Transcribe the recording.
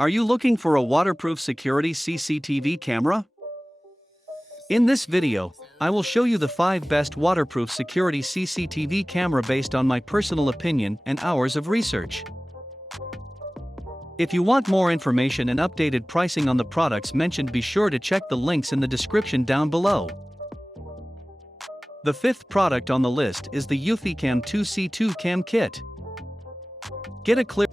Are you looking for a waterproof security CCTV camera? In this video, I will show you the 5 best waterproof security CCTV camera based on my personal opinion and hours of research. If you want more information and updated pricing on the products mentioned, be sure to check the links in the description down below. The 5th product on the list is the UfiCam 2C2 Cam Kit. Get a clear